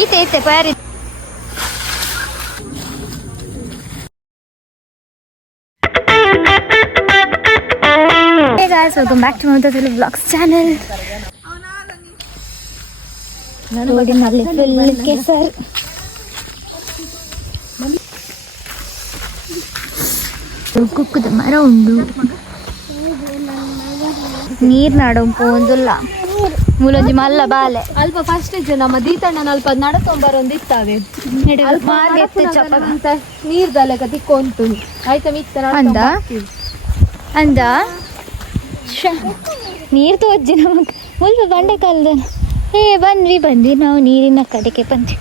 ಈತೆ ಪ್ಯಾರಿ. Hey guys, welcome back to my vlogs channel. ರೋಡಿನಲ್ಲಿ full ಕೆಸರು. ಕುಕ್ಕುದ ಮರ ಉಂಡು ನೀರ್ ನಡುಂ ಪೋಂದುಲ್ಲ ಮೂಲೊಂಜಿ ಮಲ್ಲ ಬಾಲೆ ಅಲ್ಪ ಫಸ್ಟ್ ನಮ್ಮ ದೀತಣ್ಣನ ಅಲ್ಪ ನಡತೊಂಬರೊಂದಿತ್ತಾವೆ ಅಂತ ನೀರ್ದಲೆಗ ತಿಕ್ಕೊಂತು ಆಯ್ತಾ ಮಿತ್ತ ಅಂದ ಅಂದ ನೀರು ತೋಜ್ಜಿ ನಮಗೆ ಮುಲ್ಪ ಬಂಡೆ ಕಾಲದ ಬಂದ್ವಿ ನಾವು ನೀರಿನ ಕಡೆಗೆ ಬಂದ್ವಿ.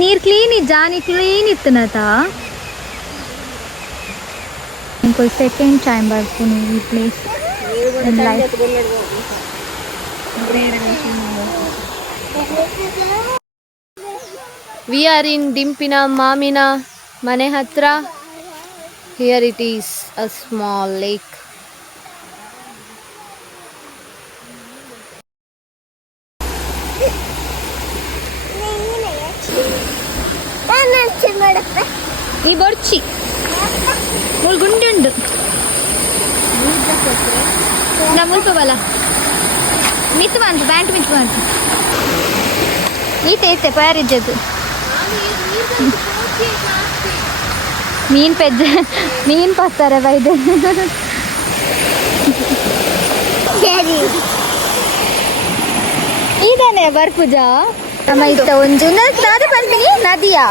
ನೀರು ಕ್ಲೀನ್ ಜಾನಿ ಕ್ಲೀನ್ ಇತ್ತು ನತ कोई सेकंड टाइम ಬರ್ತೀನಿ ಈ ಪ್ಲೇಸ್ ಲೈಫ್. ವಿ ಆರ್ ಇನ್ ಡಿಂಪಿನ ಮಾಮಿನ ಮನೆ ಹತ್ರ. Here it is a small lake. ಈ ಬರ್ಚಿ ಮೂಲ್ ಗುಂಡಿ ಉಂಡು ನಾ ಮುಲ್ಪ ಬಲ ಮಿತ್ ಬಂತು ಬ್ಯಾಂಟ್ ಮಿತ್ ಬಂತು ಈತೆ ಪ್ಯಾರಿಜ್ಜದು ಮೀನ್ ಪತ್ತಾರೆ ಬೈದೆ ಇದಾನೆ ಬರ್ಪುಜಾ ನಮ್ಮ ಇತ್ತ ಒಂಜು ನಾದ ಬರ್ತೀನಿ ನದಿಯಾ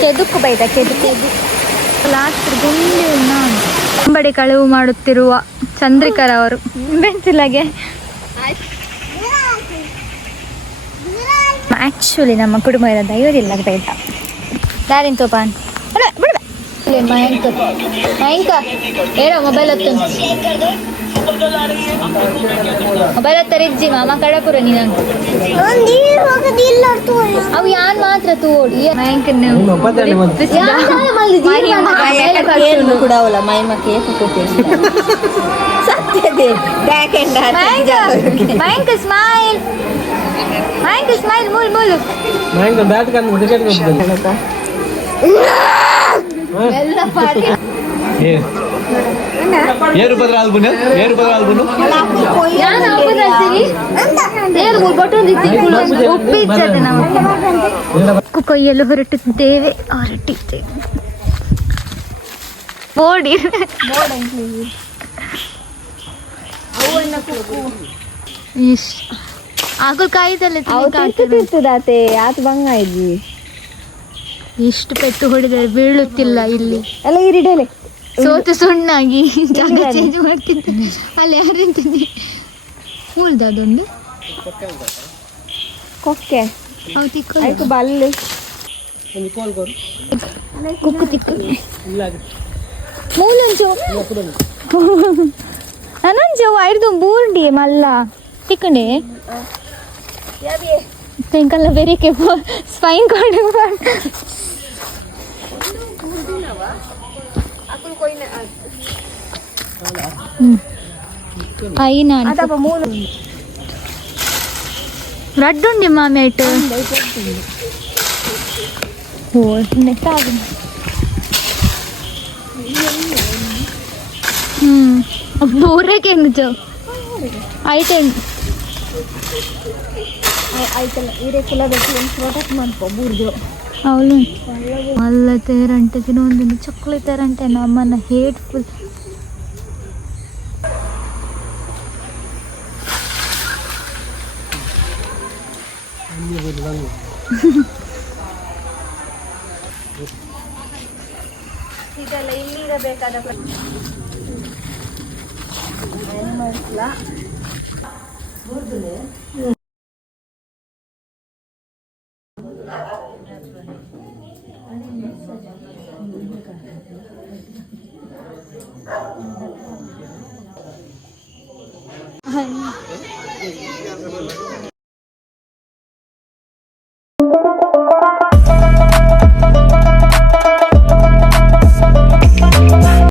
ಕೆದುಕು ಬೈದ ಕೆದುಕು ಲಾಸ್ಟ್ ಗುಂಡಿ ಅಂಬಡಿ ಕಳವು ಮಾಡುತ್ತಿರುವ ಚಂದ್ರಿಕರವರು ಬೆಂಚಿಲಗೆ. ಆಕ್ಚುಲಿ ನಮ್ಮ ಕುಟುಂಬ ದೈವದಿಲ್ಲ ಬೇಡ ದಾರಿನ ತೋಪಾನ್ ಮಯಂಕ ಹೇಳೋ ಮೊಬೈಲ್ ಮೊಬೈಲ್ ಹತ್ತರಿಜ್ಜಿ ಮಾಮ ಕಡಪುರ ನೀನು ಅವು ಯಾನ್ ಮಾತ್ರ ತೋಡಿ ಮಯಂಕ ಸ್ಮೈಲ್ ಮಯಂಕ ಸ್ಮೈಲ್ ಮೂಲ್ ಮೂಲು ಎಲ್ಲ ಪಾಡಿ ಕೊಯ್ಯಲು ಹೊರಟಿದ್ದೇವೆ. ಓಡಿ ಆಕಲ್ ಕಾಯ್ದಲ್ಲೇ ಆತ ಬಂಗ ಇದ್ವಿ. ಎಷ್ಟು ಪೆಟ್ಟು ಹೊಡೆದರೆ ಬೀಳುತ್ತಿಲ್ಲ ಇಲ್ಲಿ ಎಲ್ಲ ಇರಿಡಲೆ ಸೋತು ಸುಣ್ಣಾಗಿ ಜಾಗ ಚೇಂಜ್ ಮಾಡ್ತಿದ್ದೆ. ಅಲ್ಲಿ ಯಾರಿಂತಿದ್ದೆ ಮೂಲ್ದ ಅದೊಂದು ಕೊಕ್ಕೆ ಅವು ತಿಕ್ಕು ಬಲ್ಲು ಕುಕ್ಕು ತಿಕ್ಕು ಮೂಲಂಚು ನನಂಚು ಐದು ಬೂರ್ಡಿ ಮಲ್ಲ ತಿಕ್ಕಂಡೆ ತೆಂಕಲ್ಲ ಬೇರೆಕೆ ಸ್ಪೈನ್ ಕೊಂಡು అయినా రడ్డుండి మా మేట్ ఊరేకే ఎందుకు అయితే అవును మళ్ళీ తేరంటే తినొంది చొక్కలు తేరంటే నమ్మన్న హేట్ఫుల్. ಇದೆಲ್ಲ ಇಲ್ಲಿರಬೇಕಾದ